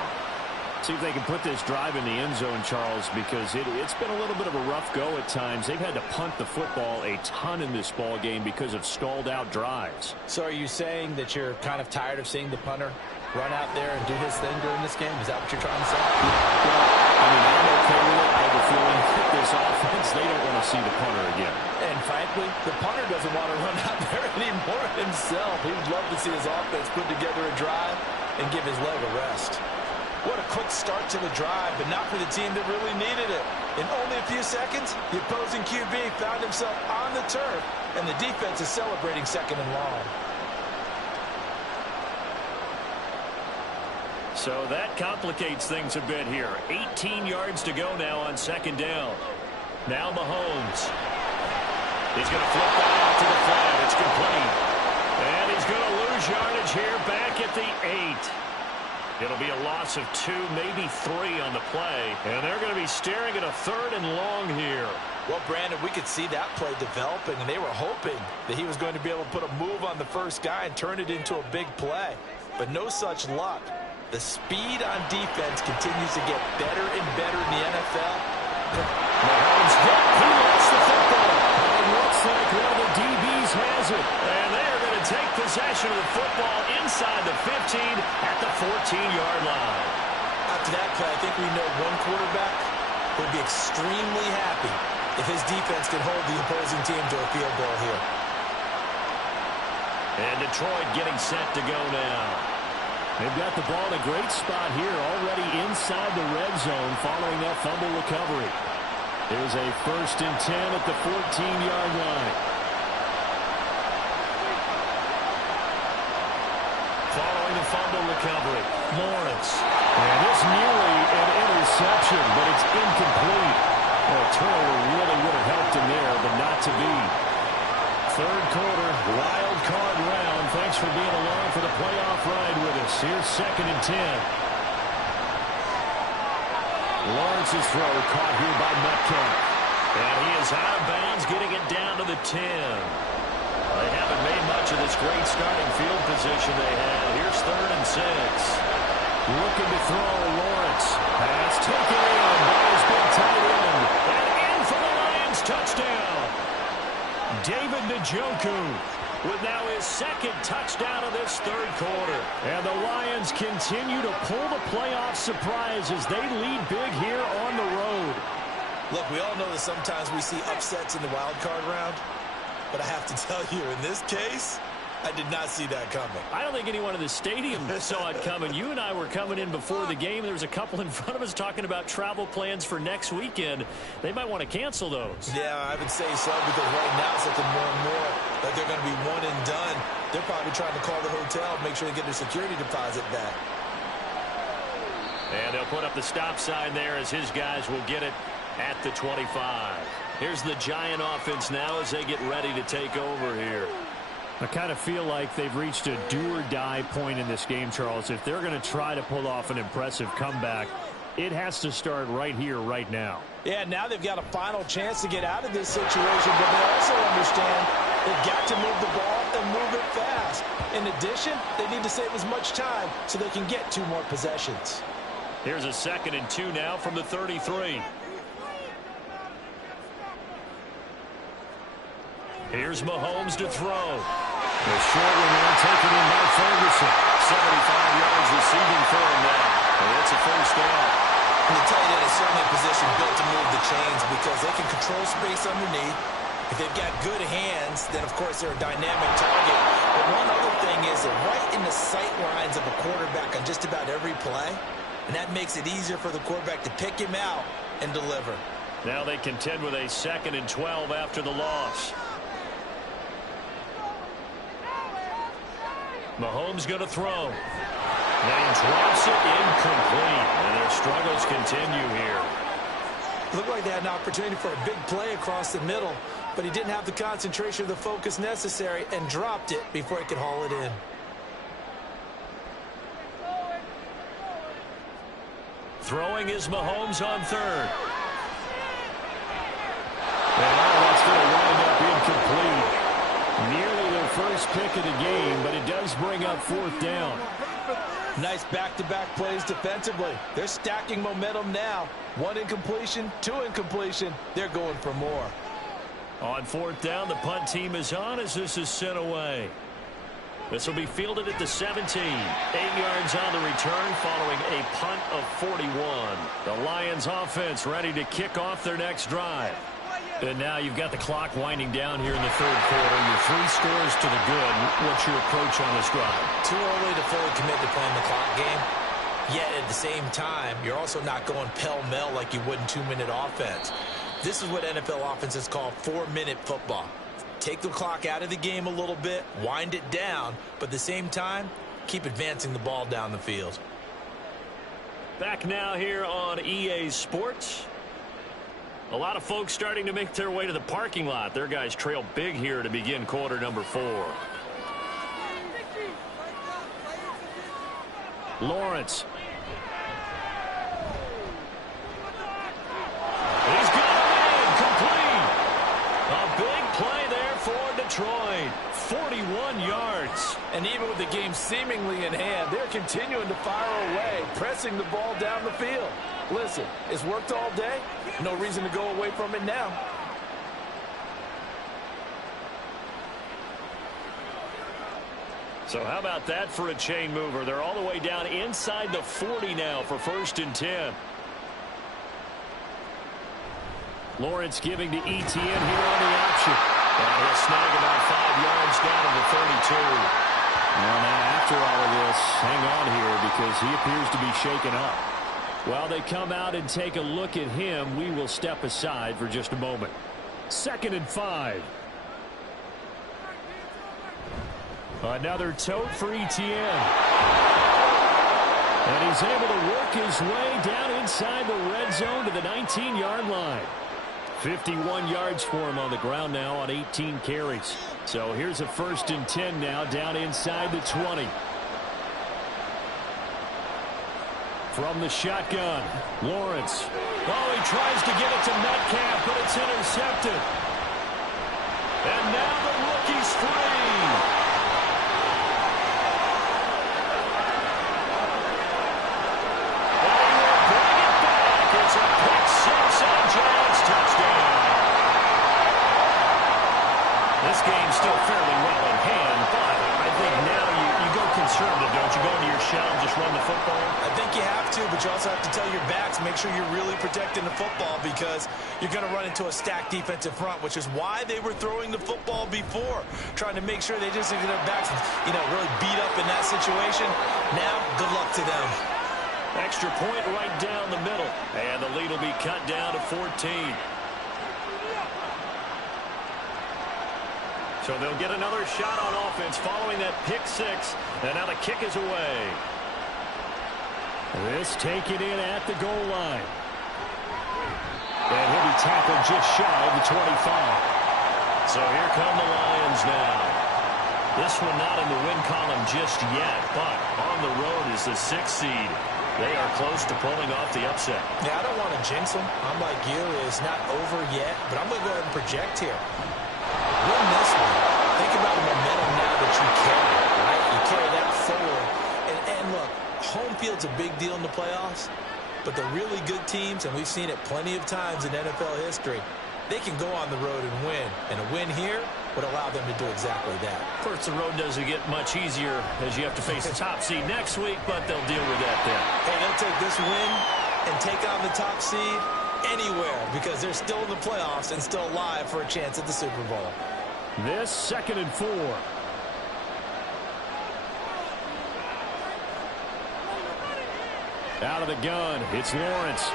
See if they can put this drive in the end zone, Charles, because it's been a little bit of a rough go at times. They've had to punt the football a ton in this ball game because of stalled out drives. So are you saying that you're kind of tired of seeing the punter run out there and do his thing during this game? Is that what you're trying to say? Well, I mean, I'm okay with it. I have a feeling that this offense, they don't want to see the punter again. And frankly, the punter doesn't want to run out there anymore himself. He'd love to see his offense put together a drive and give his leg a rest. What a quick start to the drive, but not for the team that really needed it. In only a few seconds, the opposing QB found himself on the turf, and the defense is celebrating 2nd and long. So that complicates things a bit here. 18 yards to go now on 2nd down. Now Mahomes. He's going to flip that out to the flat. It's complete. And he's going to lose yardage here back at the 8. It'll be a loss of 2, maybe 3 on the play. And they're going to be staring at a 3rd and long here. Well, Brandon, we could see that play developing, and they were hoping that he was going to be able to put a move on the first guy and turn it into a big play. But no such luck. The speed on defense continues to get better and better in the NFL. Mahomes hit. He lost the football. It looks like one of the DBs has it. And they are going to take possession of the football inside the 15 at the 14-yard line. After that play, I think we know one quarterback would be extremely happy if his defense can hold the opposing team to a field goal here. And Detroit getting set to go now. They've got the ball in a great spot here, already inside the red zone following that fumble recovery. Here's a 1st and 10 at the 14-yard line. Following the fumble recovery, Lawrence. And this nearly an interception, but it's incomplete. Well, turnover really would have helped him there, but not to be. 3rd quarter, wild card round. Thanks for being along for the playoff ride with us. Here's 2nd and 10. Lawrence's throw caught here by Metcalf. And he is out of bounds, getting it down to the 10. They haven't made much of this great starting field position they had. Here's 3rd and 6. Looking to throw Lawrence. Pass taken in by his big tight end. And in for the Lions touchdown. David Njoku with now his 2nd touchdown of this 3rd quarter. And the Lions continue to pull the playoff surprise as they lead big here on the road. Look, we all know that sometimes we see upsets in the wild card round, but I have to tell you, in this case, I did not see that coming. I don't think anyone in the stadium saw it coming. You and I were coming in before the game. There was a couple in front of us talking about travel plans for next weekend. They might want to cancel those. Yeah, I would say so, because right now it's looking more and more like they're going to be one and done. They're probably trying to call the hotel, make sure they get their security deposit back. And they'll put up the stop sign there as his guys will get it at the 25. Here's the Giant offense now as they get ready to take over here. I kind of feel like they've reached a do-or-die point in this game, Charles. If they're going to try to pull off an impressive comeback, it has to start right here, right now. Yeah, now they've got a final chance to get out of this situation, but they also understand they've got to move the ball and move it fast. In addition, they need to save as much time so they can get 2 more possessions. Here's a 2nd and 2 now from the 33. Here's Mahomes to throw. The short one now taken in by Ferguson. 75 yards receiving for him now. And it's a 1st down. And the tight end is certainly a position built to move the chains because they can control space underneath. If they've got good hands, then of course they're a dynamic target. But one other thing is they're right in the sight lines of a quarterback on just about every play. And that makes it easier for the quarterback to pick him out and deliver. Now they contend with a 2nd and 12 after the loss. Mahomes going to throw. Then he drops it incomplete. And their struggles continue here. Looked like they had an opportunity for a big play across the middle, but he didn't have the concentration or the focus necessary and dropped it before he could haul it in. Throwing is Mahomes on 3rd. And that's going to wind up incomplete. Nearly their first pick of the game, but it does bring up 4th down. Nice back-to-back plays defensively. They're stacking momentum now. 1 incompletion, 2 incompletion. They're going for more. On 4th down, the punt team is on as this is sent away. This will be fielded at the 17. 8 yards on the return following a punt of 41. The Lions offense ready to kick off their next drive. And now you've got the clock winding down here in the 3rd quarter. You're 3 scores to the good. What's your approach on this drive? Too early to fully commit to playing the clock game. Yet at the same time, you're also not going pell-mell like you would in 2-minute offense. This is what NFL offenses call 4-minute football. Take the clock out of the game a little bit, wind it down, but at the same time, keep advancing the ball down the field. Back now here on EA Sports. A lot of folks starting to make their way to the parking lot. Their guys trail big here to begin quarter number 4. Lawrence. He's got it in, complete. A big play there for Detroit. 41 yards. And even with the game seemingly in hand, they're continuing to fire away, pressing the ball down the field. Listen, it's worked all day. No reason to go away from it now. So how about that for a chain mover? They're all the way down inside the 40 now for 1st and 10. Lawrence giving to ETN here on the option. And he'll snag about 5 yards down to the 32. Well, now after all of this, hang on here because he appears to be shaken up. While they come out and take a look at him, we will step aside for just a moment. 2nd and 5. Another tote for Etienne. And he's able to work his way down inside the red zone to the 19-yard line. 51 yards for him on the ground now on 18 carries. So here's a 1st and 10 now down inside the 20. From the shotgun, Lawrence. Oh, he tries to get it to Metcalf, but it's intercepted. And now the rookie's free. It's a pick six and a Giants touchdown. This game's still fairly well in hand, but I think now you go conservative, don't you? Go into your shell and just run the football. I think you have to, but you also have to tell your backs, make sure you're really protecting the football because you're going to run into a stacked defensive front, which is why they were throwing the football before, trying to make sure they just get their backs, really beat up in that situation. Now, good luck to them. Extra point right down the middle. And the lead will be cut down to 14. So they'll get another shot on offense following that pick six. And now the kick is away. This taken in at the goal line. And he'll be tackled just shy of the 25. So here come the Lions now. This one not in the win column just yet, but on the road is the 6th seed. They are close to pulling off the upset. Yeah, I don't want to jinx them. I'm like you. It's not over yet, but I'm going to go ahead and project here. Win this one. Think about the momentum now that you carry, right? You carry that forward. And look, home field's a big deal in the playoffs, but the really good teams, and we've seen it plenty of times in NFL history, they can go on the road and win. And a win here would allow them to do exactly that. Of course, the road doesn't get much easier as you have to face the top seed next week, but they'll deal with that then. Hey, they'll take this win and take on the top seed anywhere because they're still in the playoffs and still alive for a chance at the Super Bowl. This 2nd and 4. Out of the gun, it's Lawrence.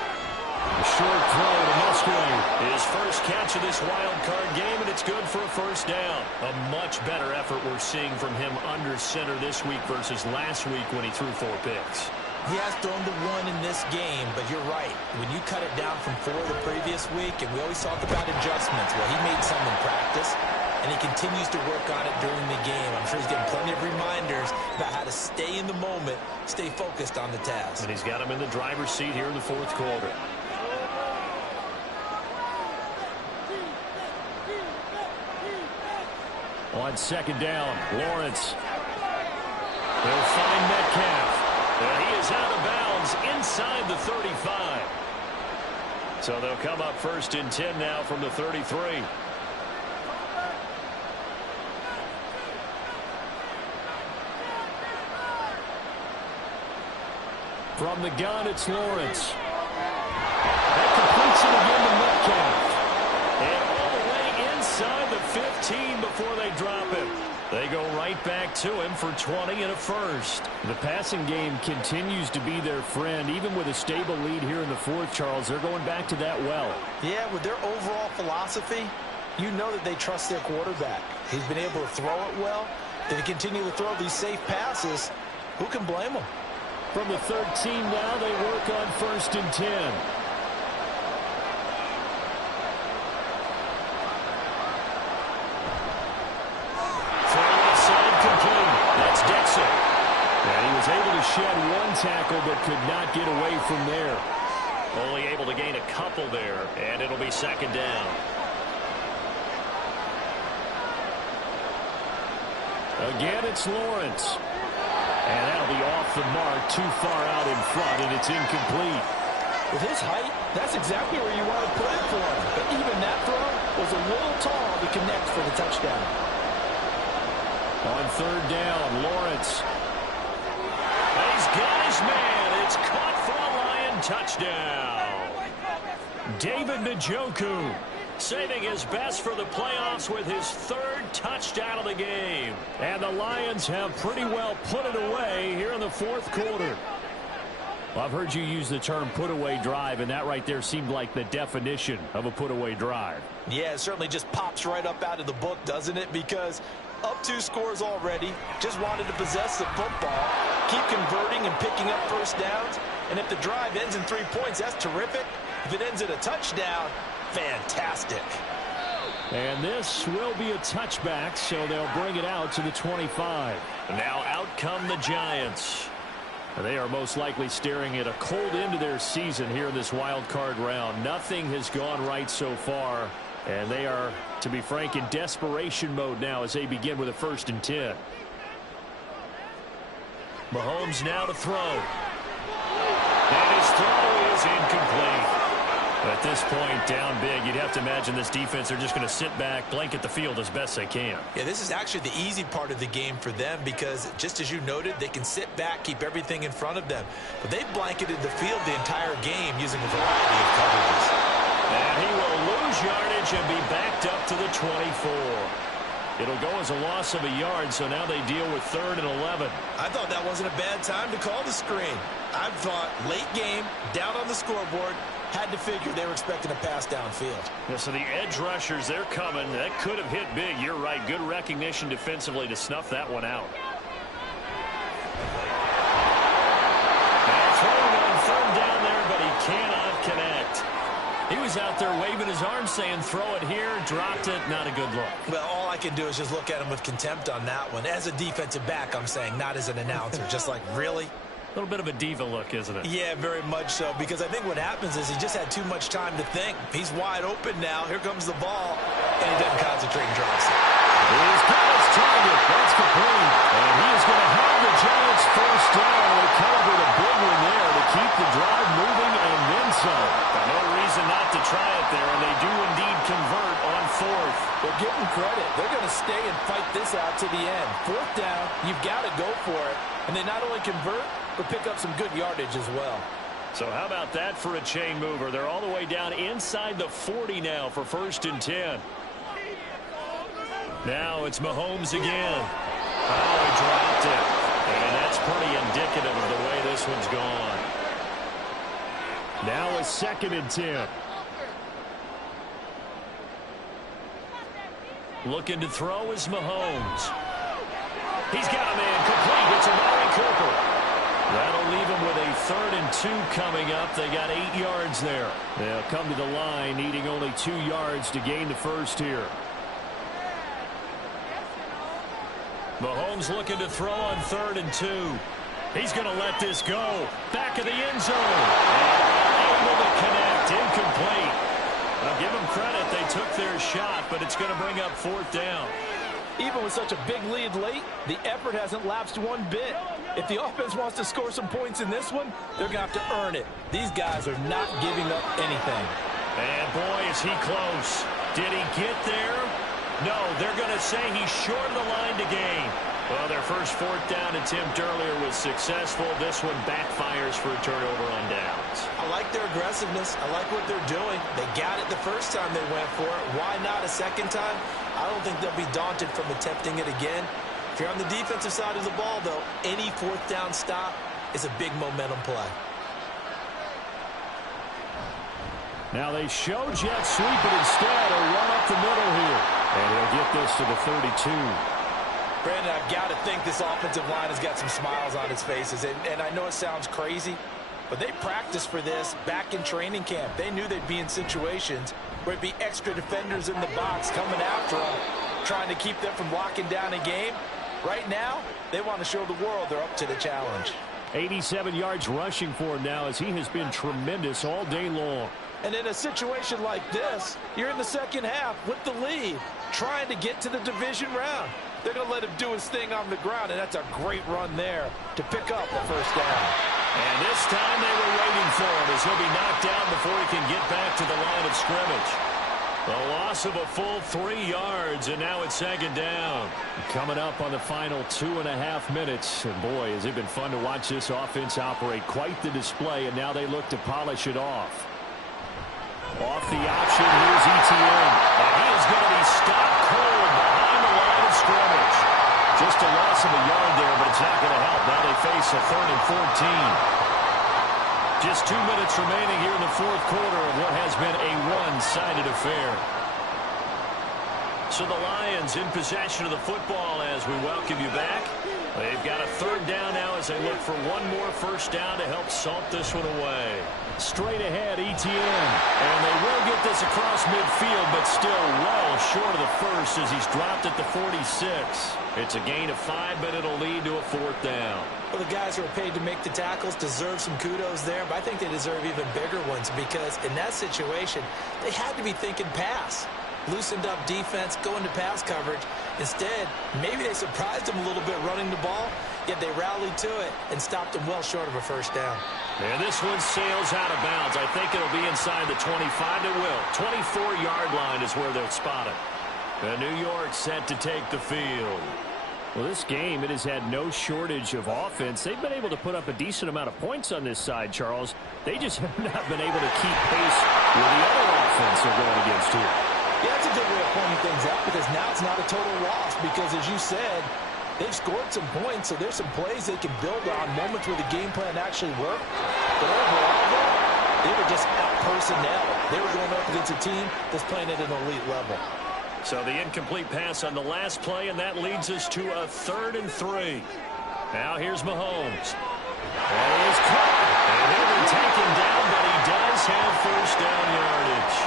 A short throw to Musgrave. His first catch of this wild card game, and it's good for a 1st down. A much better effort we're seeing from him under center this week versus last week when he threw 4 picks. He has thrown the 1 in this game, but you're right. When you cut it down from 4 the previous week, and we always talk about adjustments, well, he made some in practice, and he continues to work on it during the game. I'm sure he's getting plenty of reminders about how to stay in the moment, stay focused on the task. And he's got him in the driver's seat here in the 4th quarter. On 2nd down, Lawrence. They'll find Metcalf. And he is out of bounds inside the 35. So they'll come up 1st and 10 now from the 33. From the gun, it's Lawrence. That completes it again to Metcalf. And all the way inside the 15 before they drop him. They go right back to him for 20 and a 1st. The passing game continues to be their friend. Even with a stable lead here in the 4th, Charles, they're going back to that well. Yeah, with their overall philosophy, you know that they trust their quarterback. He's been able to throw it well. They continue to throw these safe passes. Who can blame them? From the 13 now, they work on 1st and 10. That's Dixon. And he was able to shed 1 tackle but could not get away from there. Only able to gain a couple there, and it'll be 2nd down. Again, it's Lawrence. And that'll be off the mark, too far out in front, and it's incomplete. With his height, that's exactly where you want to put it for him. But even that throw was a little tall to connect for the touchdown. On 3rd down, Lawrence. And he's got his man. It's caught for a Lion touchdown. David Njoku. saving his best for the playoffs with his 3rd touchdown of the game. And the Lions have pretty well put it away here in the 4th quarter. Well, I've heard you use the term put-away drive, and that right there seemed like the definition of a put-away drive. Yeah, it certainly just pops right up out of the book, doesn't it? Because up 2 scores already, just wanted to possess the football, keep converting and picking up first downs. And if the drive ends in 3 points, that's terrific. If it ends in a touchdown, fantastic. And this will be a touchback, so they'll bring it out to the 25. Now out come the Giants. They are most likely staring at a cold end to their season here in this wild card round. Nothing has gone right so far, and they are, to be frank, in desperation mode now as they begin with a 1st and 10. Mahomes now to throw. And his throw is incomplete. At this point, down big, you'd have to imagine this defense are just going to sit back, blanket the field as best they can. Yeah, this is actually the easy part of the game for them because, just as you noted, they can sit back, keep everything in front of them. But they've blanketed the field the entire game using a variety of coverages. And he will lose yardage and be backed up to the 24. It'll go as a loss of a yard, so now they deal with 3rd and 11. I thought that wasn't a bad time to call the screen. I thought late game, down on the scoreboard, had to figure they were expecting a pass downfield. Yeah, so the edge rushers, they're coming. That could have hit big. You're right. Good recognition defensively to snuff that one out. Now throwing on 3rd down there, but he cannot connect. He was out there waving his arm saying, throw it here, dropped it, not a good look. Well, all I can do is just look at him with contempt on that one. As a defensive back, I'm saying, not as an announcer. Just like, really? A little bit of a diva look, isn't it? Yeah, very much so, because I think what happens is he just had too much time to think. He's wide open now. Here comes the ball, and he doesn't concentrate and drops it. He's got his target. That's complete. And he is going to have the Giants 1st down. They calibrate a big one there to keep the drive moving and then some. No reason not to try it there, and they do indeed convert on 4th. Well, give them credit. They're going to stay and fight this out to the end. 4th down, you've got to go for it. And they not only convert, but pick up some good yardage as well. So how about that for a chain mover? They're all the way down inside the 40 now for 1st and 10. Now it's Mahomes again. Oh, he dropped it. And that's pretty indicative of the way this one's gone. Now a 2nd and 10. Looking to throw is Mahomes. He's got a man complete. It's Amari Cooper. That'll leave him with a 3rd and 2 coming up. They got 8 yards there. They'll come to the line needing only 2 yards to gain the 1st here. Mahomes looking to throw on 3rd and 2. He's going to let this go. Back of the end zone. Able to connect. Incomplete. I'll give them credit. They took their shot, but it's going to bring up 4th down. Even with such a big lead late, the effort hasn't lapsed one bit. If the offense wants to score some points in this one, they're going to have to earn it. These guys are not giving up anything. And boy, is he close. Did he get there? No, they're going to say he's short of the line to gain. Well, their first 4th down attempt earlier was successful. This one backfires for a turnover on downs. I like their aggressiveness. I like what they're doing. They got it the first time they went for it. Why not a second time? I don't think they'll be daunted from attempting it again. If you're on the defensive side of the ball, though, any 4th down stop is a big momentum play. Now they show jet sweep, but instead a run up the middle here. And he'll get this to the 32. Brandon, I've got to think this offensive line has got some smiles on its faces. And I know it sounds crazy, but they practiced for this back in training camp. They knew they'd be in situations where it'd be extra defenders in the box coming after them, trying to keep them from locking down a game. Right now, they want to show the world they're up to the challenge. 87 yards rushing for him now as he has been tremendous all day long. And in a situation like this, you're in the second half with the lead, trying to get to the division round. They're going to let him do his thing on the ground, and that's a great run there to pick up a 1st down. And this time they were waiting for him as he'll be knocked down before he can get back to the line of scrimmage. The loss of a full 3 yards, and now it's 2nd down. Coming up on the final 2.5 minutes. And boy, has it been fun to watch this offense operate. Quite the display, and now they look to polish it off. Off the option, here's Etienne. And he is going to be stopped cold behind the line of scrimmage. Just a loss of a yard there, but it's not going to help. Now they face a 3rd and 14. Just 2 minutes remaining here in the fourth quarter of what has been a one-sided affair. So the Lions in possession of the football as we welcome you back. They've got a 3rd down now as they look for one more first down to help salt this one away. Straight ahead, Etienne. And they will get this across midfield, but still well short of the first as he's dropped at the 46. It's a gain of 5, but it'll lead to a 4th down. Well, the guys who are paid to make the tackles deserve some kudos there, but I think they deserve even bigger ones because in that situation, they had to be thinking pass. Loosened up defense, going to pass coverage. Instead, maybe they surprised them a little bit running the ball, yet they rallied to it and stopped them well short of a first down. And this one sails out of bounds. I think it'll be inside the 25. It will. 24-yard line is where they'll spot it. And New York set to take the field. Well, this game, it has had no shortage of offense. They've been able to put up a decent amount of points on this side, Charles. They just have not been able to keep pace with the other offense they're going against here. Yeah, that's a good way of pointing things out because now it's not a total loss because, as you said, they've scored some points, so there's some plays they can build on, moments where the game plan actually worked. But overall, though, they were just out-personnel. They were going up against a team that's playing at an elite level. So the incomplete pass on the last play, and that leads us to a 3rd and 3. Now here's Mahomes. And he is caught. And he'll be taken down, but he does have first down yardage.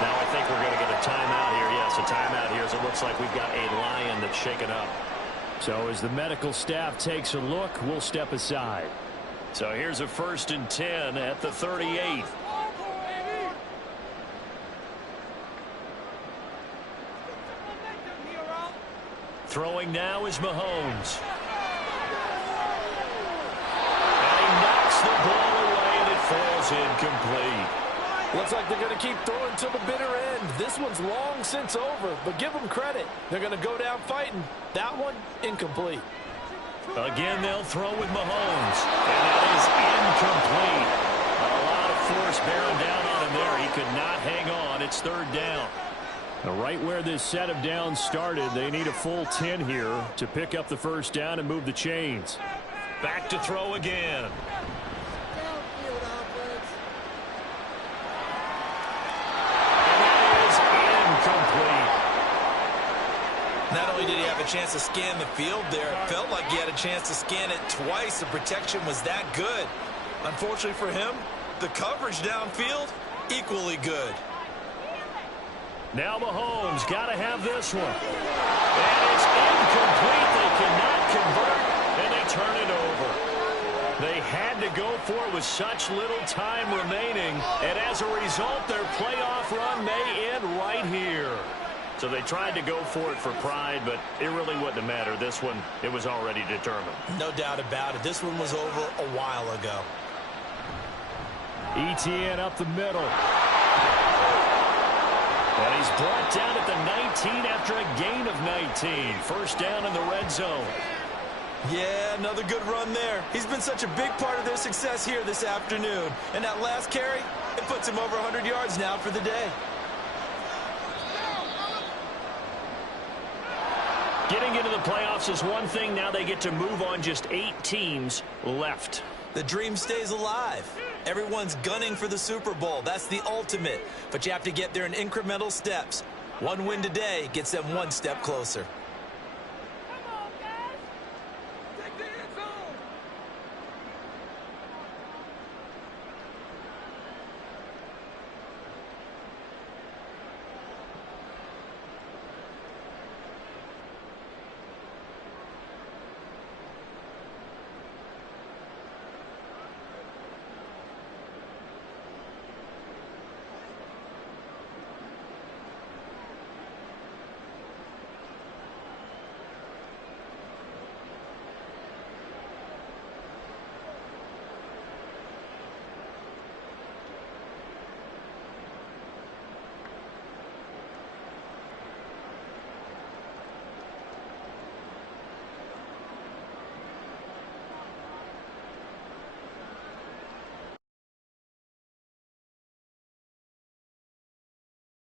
Now I think we're going to get a timeout here. Yes, a timeout here as it looks like we've got a Lion that's shaken up. So as the medical staff takes a look, we'll step aside. So here's a 1st and 10 at the 38. Throwing now is Mahomes. And he knocks the ball away, and it falls incomplete. Looks like they're going to keep throwing to the bitter end. This one's long since over, but give them credit. They're going to go down fighting. That one, incomplete. Again, they'll throw with Mahomes. And that is incomplete. A lot of force bearing down on him there. He could not hang on. It's 3rd down. Right where this set of downs started, they need a full 10 here to pick up the first down and move the chains. Back to throw again. Not only did he have a chance to scan the field there, it felt like he had a chance to scan it twice. The protection was that good. Unfortunately for him, the coverage downfield, equally good. Now Mahomes got to have this one. And it's incomplete. They cannot convert, and they turn it over. They had to go for it with such little time remaining, and as a result, their playoff run may end right here. So they tried to go for it for pride, but it really wouldn't have mattered. This one, it was already determined. No doubt about it. This one was over a while ago. Etienne up the middle. And he's brought down at the 19 after a gain of 19. First down in the red zone. Yeah, another good run there. He's been such a big part of their success here this afternoon. And that last carry, it puts him over 100 yards now for the day. Getting into the playoffs is one thing. Now they get to move on. Just 8 teams left. The dream stays alive. Everyone's gunning for the Super Bowl. That's the ultimate. But you have to get there in incremental steps. One win today gets them one step closer.